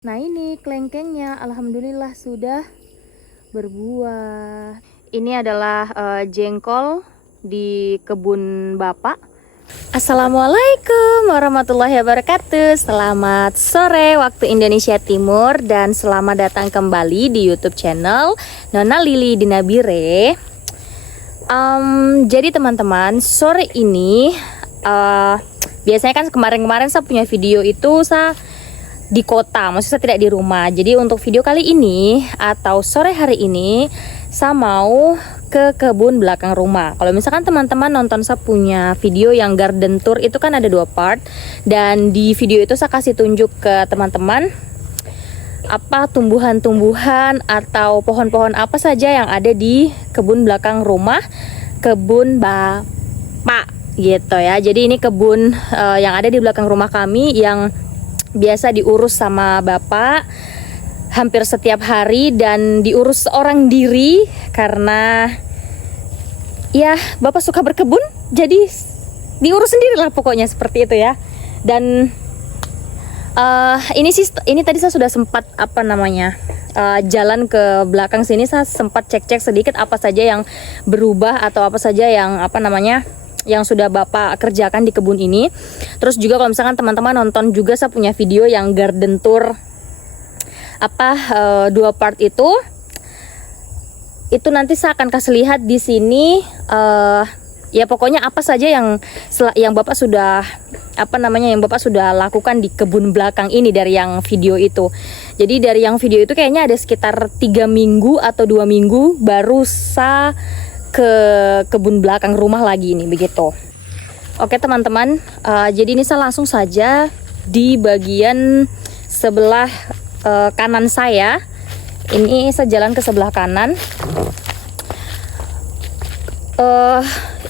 Nah ini kelengkengnya alhamdulillah sudah berbuah. Ini adalah jengkol di kebun Bapak. Assalamualaikum warahmatullahi wabarakatuh. Selamat sore waktu Indonesia Timur dan selamat datang kembali di YouTube channel Nona Lili Dinabire. Jadi teman-teman, sore ini biasanya kan kemarin-kemarin saya punya video itu saya di kota, maksudnya saya tidak di rumah. Jadi untuk video kali ini atau sore hari ini saya mau ke kebun belakang rumah. Kalau misalkan teman-teman nonton saya punya video yang garden tour itu kan ada 2 part, dan di video itu saya kasih tunjuk ke teman-teman apa tumbuhan-tumbuhan atau pohon-pohon apa saja yang ada di kebun belakang rumah, kebun Bapak gitu ya. Jadi ini kebun yang ada di belakang rumah kami yang biasa diurus sama Bapak hampir setiap hari dan diurus seorang diri karena ya Bapak suka berkebun, jadi diurus sendiri lah pokoknya seperti itu ya. Dan ini tadi saya sudah sempat jalan ke belakang sini, saya sempat cek-cek sedikit apa saja yang berubah atau apa saja yang yang sudah Bapak kerjakan di kebun ini. Terus juga kalau misalkan teman-teman nonton juga saya punya video yang garden tour 2 part itu nanti saya akan kasih lihat di sini ya pokoknya apa saja yang Bapak sudah yang Bapak sudah lakukan di kebun belakang ini dari yang video itu. Jadi dari yang video itu kayaknya ada sekitar 3 minggu atau 2 minggu baru saya ke kebun belakang rumah lagi ini begitu. Oke teman-teman, jadi ini saya langsung saja di bagian sebelah kanan saya. Ini saya jalan ke sebelah kanan.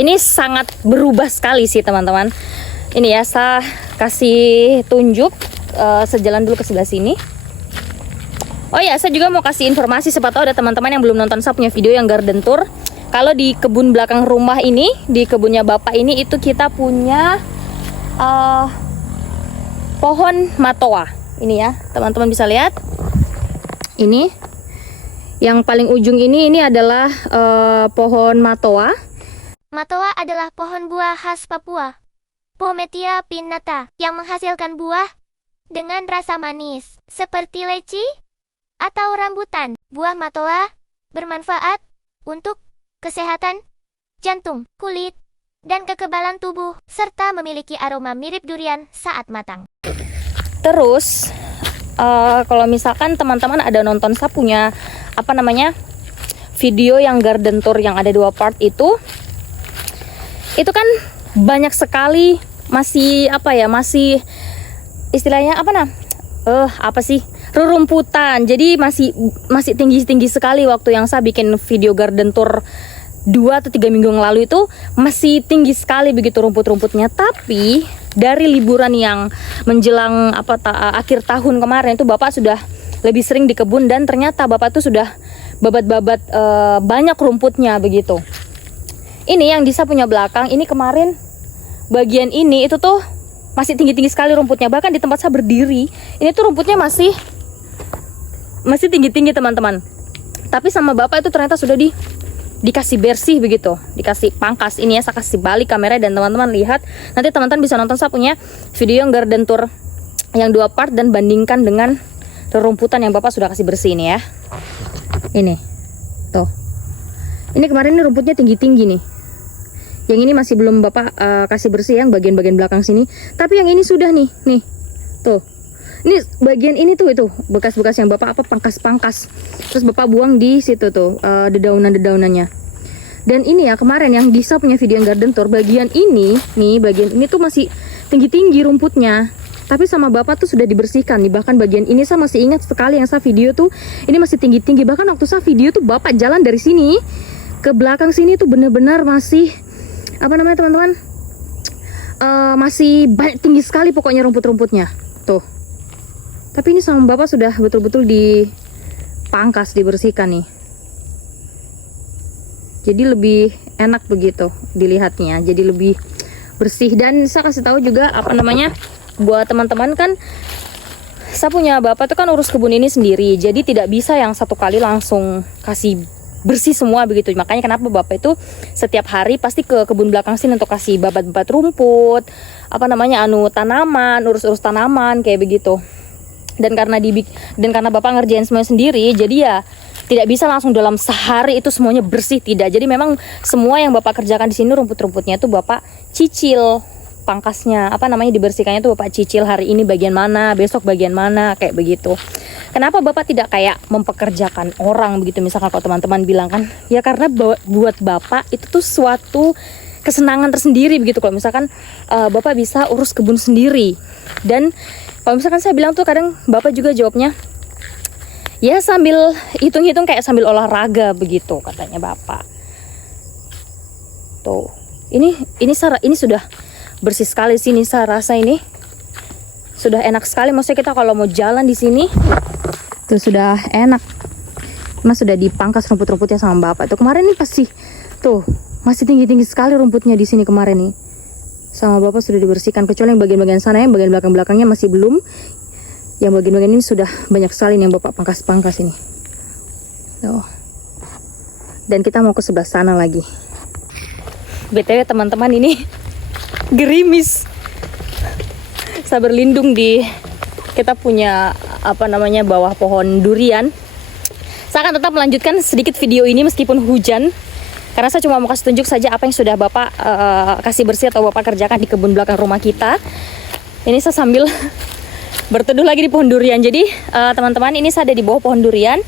Ini sangat berubah sekali sih teman-teman. Ini ya saya kasih tunjuk, sejalan dulu ke sebelah sini. Oh ya, saya juga mau kasih informasi siapa tahu ada teman-teman yang belum nonton saya punya video yang garden tour. Kalau di kebun belakang rumah ini, di kebunnya Bapak ini, itu kita punya pohon matoa. Ini ya, teman-teman bisa lihat. Ini yang paling ujung ini adalah pohon matoa. Matoa adalah pohon buah khas Papua, Pometia pinnata, yang menghasilkan buah dengan rasa manis, seperti leci atau rambutan. Buah matoa bermanfaat untuk kesehatan jantung, kulit, dan kekebalan tubuh, serta memiliki aroma mirip durian saat matang. Terus kalau misalkan teman-teman ada nonton saya punya video yang garden tour yang ada 2 part itu kan banyak sekali masih masih istilahnya rerumputan. Jadi masih tinggi sekali waktu yang saya bikin video garden tour 2 atau 3 minggu yang lalu itu masih tinggi sekali begitu rumput-rumputnya. Tapi dari liburan yang menjelang akhir tahun kemarin itu Bapak sudah lebih sering di kebun dan ternyata Bapak tuh sudah babat-babat banyak rumputnya begitu. Ini yang di saya punya belakang ini kemarin bagian ini itu tuh masih tinggi-tinggi sekali rumputnya, bahkan di tempat saya berdiri ini tuh rumputnya masih tinggi-tinggi teman-teman. Tapi sama Bapak itu ternyata sudah dikasih bersih begitu, dikasih pangkas. Ini ya saya kasih balik kamera dan teman-teman lihat. Nanti teman-teman bisa nonton saya punya video yang garden tour yang 2 part dan bandingkan dengan rerumputan yang Bapak sudah kasih bersih ini ya. Ini tuh, ini kemarin ini rumputnya tinggi-tinggi nih. Yang ini masih belum Bapak kasih bersih yang bagian-bagian belakang sini. Tapi yang ini sudah nih tuh. Ini bagian ini tuh itu bekas-bekas yang Bapak pangkas-pangkas. Terus Bapak buang di situ tuh dedaunan-dedaunannya. Dan ini ya kemarin yang Disa punya video yang garden tour bagian ini bagian ini tuh masih tinggi-tinggi rumputnya. Tapi sama Bapak tuh sudah dibersihkan nih. Bahkan bagian ini saya masih ingat sekali yang saya video tuh ini masih tinggi-tinggi. Bahkan waktu saya video tuh Bapak jalan dari sini ke belakang sini tuh benar-benar masih teman-teman, masih banyak, tinggi sekali pokoknya rumput-rumputnya tuh. Tapi ini sama Bapak sudah betul-betul dipangkas, dibersihkan nih. Jadi lebih enak begitu dilihatnya, jadi lebih bersih. Dan saya kasih tahu juga buat teman-teman kan saya punya bapak tuh kan urus kebun ini sendiri, jadi tidak bisa yang satu kali langsung kasih bersih semua begitu. Makanya kenapa bapak itu setiap hari pasti ke kebun belakang sini untuk kasih babat-babat rumput, tanaman, urus-urus tanaman kayak begitu. Dan karena bapak ngerjain semuanya sendiri, jadi ya tidak bisa langsung dalam sehari itu semuanya bersih, tidak. Jadi memang semua yang bapak kerjakan di sini rumput-rumputnya itu bapak cicil pangkasnya, dibersihkannya tuh bapak cicil, hari ini bagian mana, besok bagian mana, kayak begitu. Kenapa bapak tidak kayak mempekerjakan orang begitu, misalkan kalau teman-teman bilang kan, ya karena buat bapak itu tuh suatu kesenangan tersendiri begitu. Kalau misalkan bapak bisa urus kebun sendiri, dan kalau misalkan saya bilang tuh kadang bapak juga jawabnya, ya sambil hitung-hitung kayak sambil olahraga begitu katanya bapak. Tuh, ini sudah bersih sekali sini, saya rasa ini sudah enak sekali. Maksudnya kita kalau mau jalan di sini tuh sudah enak. Mas sudah dipangkas rumput-rumputnya sama bapak. Tuh kemarin nih pasti tuh masih tinggi-tinggi sekali rumputnya di sini kemarin nih. Sama bapak sudah dibersihkan, kecuali yang bagian-bagian sana, yang bagian belakang-belakangnya masih belum. Yang bagian-bagian ini sudah banyak sekali nih yang bapak pangkas-pangkas ini. Tuh. Dan kita mau ke sebelah sana lagi. BTW teman-teman, ini gerimis. Saya berlindung di kita punya bawah pohon durian. Saya akan tetap melanjutkan sedikit video ini meskipun hujan, karena saya cuma mau kasih tunjuk saja apa yang sudah bapak kasih bersih atau bapak kerjakan di kebun belakang rumah kita. Ini saya sambil berteduh lagi di pohon durian. Jadi teman-teman, ini saya ada di bawah pohon durian,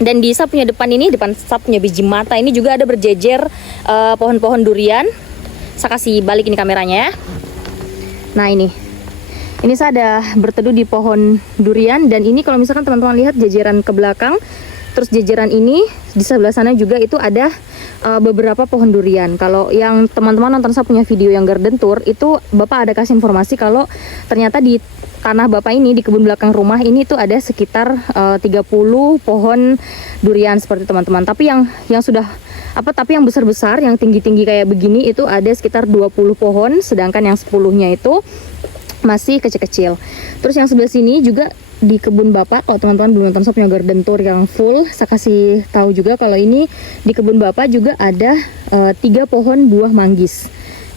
dan di saya punya depan saya punya biji mata ini juga ada berjejer pohon-pohon durian. Saya kasih balik ini kameranya ya. Nah ini saya ada berteduh di pohon durian, dan ini kalau misalkan teman-teman lihat jejeran ke belakang, terus jejeran ini di sebelah sana juga itu ada beberapa pohon durian. Kalau yang teman-teman nonton saya punya video yang garden tour, itu bapak ada kasih informasi kalau ternyata di tanah bapak ini, di kebun belakang rumah ini tuh ada sekitar 30 pohon durian seperti teman-teman. Tapi tapi yang besar-besar, yang tinggi-tinggi kayak begini itu ada sekitar 20 pohon, sedangkan yang 10-nya itu masih kecil-kecil. Terus yang sebelah sini juga di kebun bapak, kalau teman-teman belum nonton saya punya garden tour yang full, saya kasih tahu juga kalau ini di kebun bapak juga ada 3 pohon buah manggis.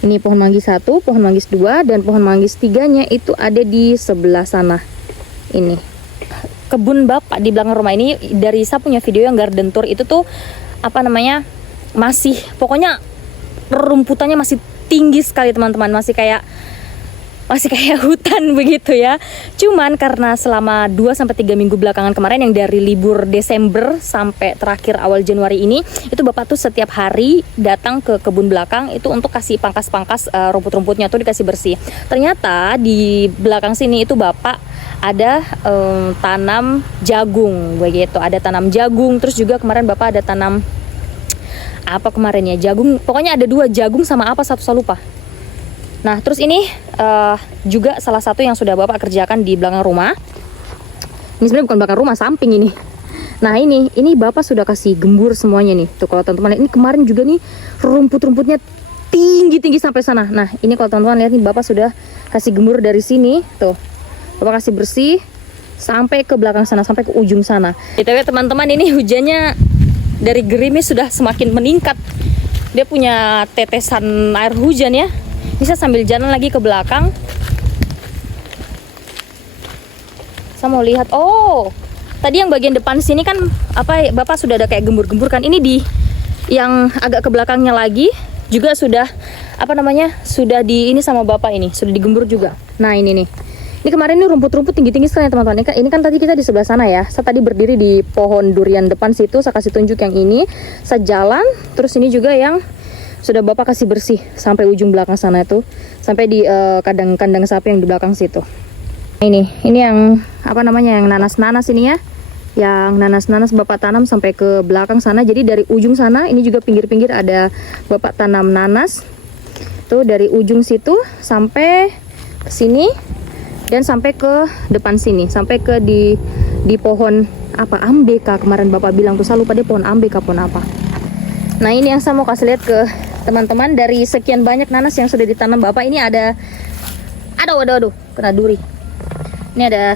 Ini pohon manggis 1, pohon manggis 2, dan pohon manggis 3-nya itu ada di sebelah sana. Ini kebun bapak di belakang rumah ini, dari saya punya video yang garden tour itu tuh masih, pokoknya rumputannya masih tinggi sekali teman-teman, masih kayak hutan begitu ya. Cuman karena selama 2-3 minggu belakangan kemarin, yang dari libur Desember sampai terakhir awal Januari ini, itu bapak tuh setiap hari datang ke kebun belakang itu untuk kasih pangkas-pangkas rumput-rumputnya tuh, dikasih bersih. Ternyata di belakang sini itu bapak ada tanam jagung begitu, ada tanam jagung. Terus juga kemarin bapak ada tanam jagung, pokoknya ada 2 jagung sama satu saya lupa. Nah terus ini juga salah satu yang sudah bapak kerjakan di belakang rumah. Ini sebenarnya bukan belakang rumah, samping ini. Nah ini bapak sudah kasih gembur semuanya nih. Tuh kalau teman-teman lihat, ini kemarin juga nih rumput-rumputnya tinggi-tinggi sampai sana. Nah ini kalau teman-teman lihat nih, bapak sudah kasih gembur dari sini. Tuh bapak kasih bersih sampai ke belakang sana, sampai ke ujung sana. BTW teman-teman, ini hujannya dari gerimis sudah semakin meningkat. Dia punya tetesan air hujan ya. Bisa sambil jalan lagi ke belakang. Saya mau lihat. Oh, tadi yang bagian depan sini kan bapak sudah ada kayak gembur-gembur kan. Ini di yang agak ke belakangnya lagi juga sudah sudah di ini sama bapak, ini sudah digembur juga. Nah ini nih. Ini kemarin ini rumput-rumput tinggi-tinggi sekali teman-teman. Ini kan tadi kita di sebelah sana ya. Saya tadi berdiri di pohon durian depan situ, saya kasih tunjuk yang ini. Saya jalan, terus ini juga yang sudah bapak kasih bersih sampai ujung belakang sana itu, sampai di kandang sapi yang di belakang situ. Ini yang yang nanas-nanas ini ya. Yang nanas-nanas bapak tanam sampai ke belakang sana. Jadi dari ujung sana, ini juga pinggir-pinggir ada bapak tanam nanas. Tuh dari ujung situ sampai ke sini. Dan sampai ke depan sini, sampai ke di pohon ambeka kemarin bapak bilang tuh, saya lupa dia pohon ambeka pohon apa. Nah ini yang saya mau kasih lihat ke teman-teman, dari sekian banyak nanas yang sudah ditanam bapak ini ada aduh kena duri. Ini ada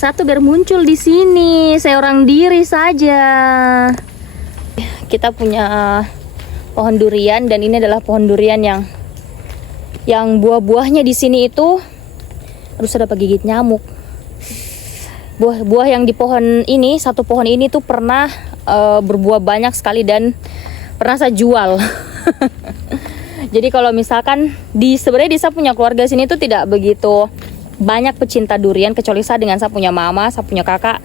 satu baru muncul di sini, seorang diri saja. Kita punya pohon durian dan ini adalah pohon durian yang buah-buahnya di sini itu, aduh sudah gigit nyamuk. Buah yang di pohon ini, satu pohon ini tuh pernah berbuah banyak sekali dan pernah saya jual. Jadi kalau misalkan sebenarnya di saya punya keluarga sini tuh tidak begitu banyak pecinta durian, kecuali saya dengan saya punya mama, saya punya kakak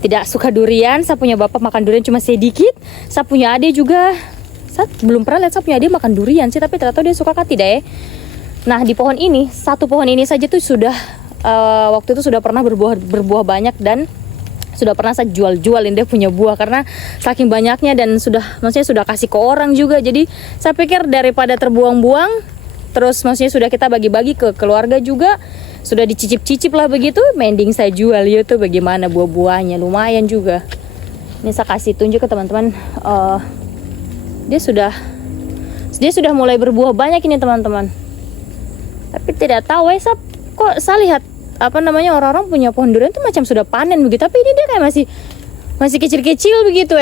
tidak suka durian, saya punya bapak makan durian cuma sedikit, saya punya adik juga, saya belum pernah lihat saya punya adik makan durian sih, tapi tidak tahu dia suka kah tidak ya. Nah di pohon ini, satu pohon ini saja tuh sudah waktu itu sudah pernah berbuah banyak dan sudah pernah saya jual-jualin dia punya buah karena saking banyaknya dan maksudnya sudah kasih ke orang juga. Jadi saya pikir daripada terbuang-buang, terus maksudnya sudah kita bagi-bagi ke keluarga juga, sudah dicicip-cicip lah begitu, mending saya jual ya tuh bagaimana buah-buahnya, lumayan juga. Ini saya kasih tunjuk ke teman-teman, dia sudah mulai berbuah banyak ini teman-teman. Tapi tidak tahu kok saya lihat orang-orang punya pohon durian tuh macam sudah panen begitu, tapi ini dia kayak masih kecil-kecil begitu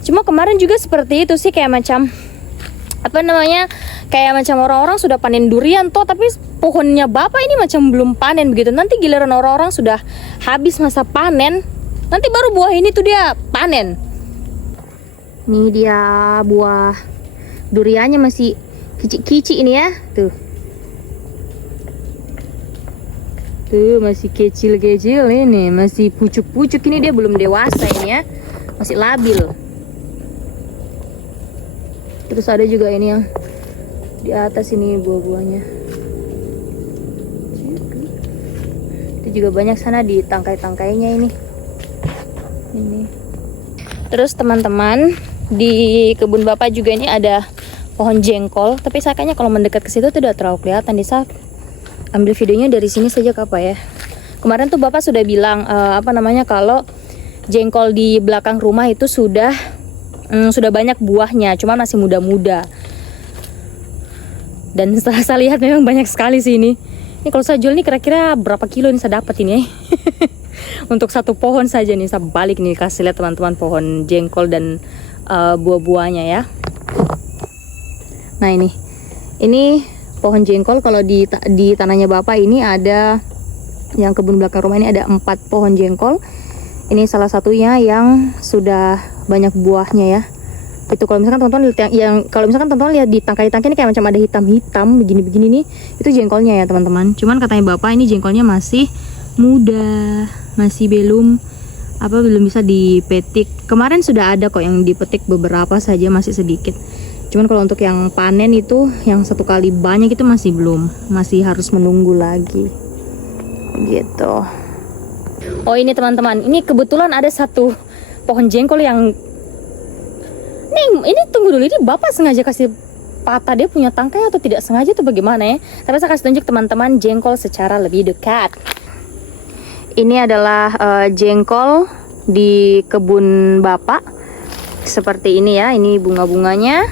Cuma kemarin juga seperti itu sih, kayak macam kayak macam orang-orang sudah panen durian tapi pohonnya bapak ini macam belum panen begitu. Nanti giliran orang-orang sudah habis masa panen, nanti baru buah ini tuh dia panen. Ini dia buah duriannya masih kicik-kicik ini ya, Tuh masih kecil-kecil ini, masih pucuk-pucuk ini, dia belum dewasa ini ya, masih labil. Terus ada juga ini yang di atas ini buah-buahnya. Itu juga banyak sana di tangkai-tangkainya ini. Terus teman-teman, di kebun bapak juga ini ada pohon jengkol, tapi saya kayaknya kalau mendekat ke situ tidak terlalu kelihatan. Di saat ambil videonya dari sini saja ya. Kemarin tuh bapak sudah bilang kalau jengkol di belakang rumah itu sudah banyak buahnya, cuman masih muda-muda. Dan setelah saya lihat memang banyak sekali sih ini. Ini kalau saya jual nih kira-kira berapa kilo nih saya dapat ini Untuk satu pohon saja nih, saya balik nih kasih lihat teman-teman pohon jengkol dan buah-buahnya ya. Nah ini pohon jengkol. Kalau di tanahnya bapak ini ada, yang kebun belakang rumah ini ada 4 pohon jengkol. Ini salah satunya yang sudah banyak buahnya ya. Itu kalau misalkan teman-teman lihat di tangkai-tangkai ini kayak macam ada hitam-hitam begini-begini nih, itu jengkolnya ya teman-teman. Cuman katanya bapak ini jengkolnya masih muda, masih belum bisa dipetik. Kemarin sudah ada kok yang dipetik beberapa saja, masih sedikit. Cuman kalau untuk yang panen itu, yang satu kali banyak itu masih belum, masih harus menunggu lagi gitu. Oh ini teman-teman, ini kebetulan ada satu pohon jengkol yang ini tunggu dulu, ini bapak sengaja kasih patah dia punya tangkai atau tidak sengaja tuh bagaimana ya? Tapi saya kasih tunjuk teman-teman jengkol secara lebih dekat. Ini adalah jengkol di kebun bapak seperti ini ya. Ini bunga-bunganya.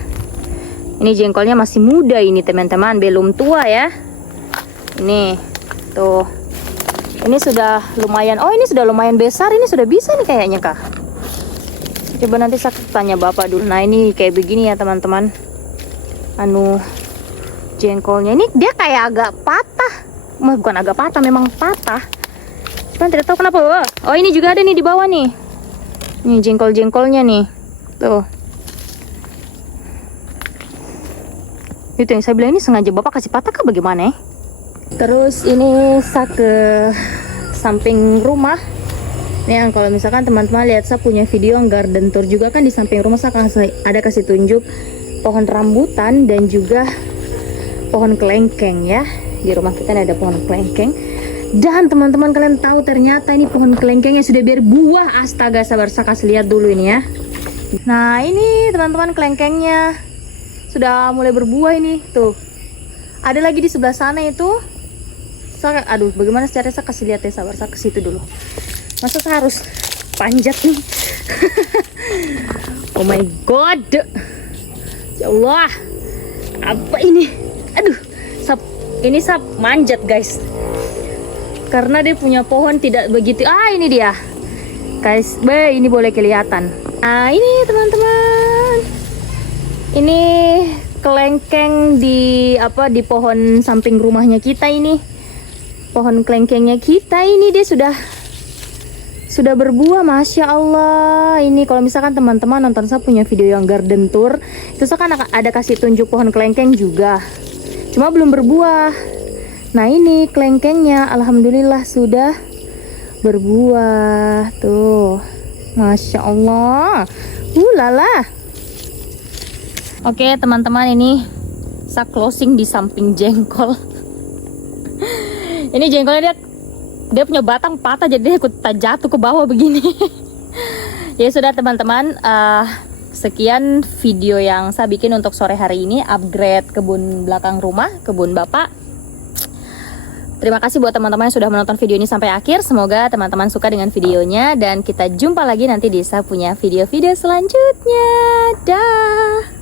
Ini jengkolnya masih muda ini teman-teman, belum tua ya. Ini tuh, ini sudah lumayan. Oh ini sudah lumayan besar, ini sudah bisa nih kayaknya kak. Coba nanti saya tanya bapak dulu. Nah ini kayak begini ya teman-teman. Jengkolnya ini dia kayak agak patah. Bukan agak patah, memang patah. Cuman tidak tahu kenapa. Oh ini juga ada nih di bawah nih. Ini jengkol-jengkolnya nih. Tuh. Itu yang saya bilang, ini sengaja bapak kasih patah kah bagaimana ya? Terus ini saya ke samping rumah. Nih yang kalau misalkan teman-teman lihat saya punya video garden tour juga kan, di samping rumah saya ada kasih tunjuk pohon rambutan dan juga pohon kelengkeng ya. Di rumah kita ada pohon kelengkeng. Dan teman-teman kalian tahu ternyata ini pohon kelengkengnya sudah berbuah. Astaga, sabar saya kasih lihat dulu ini ya. Nah ini teman-teman kelengkengnya sudah mulai berbuah ini tuh. Ada lagi di sebelah sana itu. Aduh, bagaimana caranya saya kasih lihat ya, sabar saya ke situ dulu. Masa saya harus panjat nih? Oh my god. Ya Allah. Apa ini? Aduh. Sap, ini sap manjat guys. Karena dia punya pohon tidak begitu. Ini dia. Guys, ini boleh kelihatan. Ini teman-teman. Ini kelengkeng di pohon samping rumahnya kita ini. Pohon kelengkengnya kita ini dia sudah berbuah, masya Allah. Ini kalau misalkan teman-teman nonton saya punya video yang garden tour, itu saya kan ada kasih tunjuk pohon kelengkeng juga. Cuma belum berbuah. Nah ini kelengkengnya, alhamdulillah sudah berbuah tuh, masya Allah. Lala. Oke teman-teman, ini saya closing di samping jengkol. Ini jengkolnya dia punya batang patah, jadi dia ikut jatuh ke bawah begini. Ya sudah teman-teman, sekian video yang saya bikin untuk sore hari ini, upgrade kebun belakang rumah, kebun bapak. Terima kasih buat teman-teman yang sudah menonton video ini sampai akhir. Semoga teman-teman suka dengan videonya, dan kita jumpa lagi nanti di saya punya video-video selanjutnya. Dah.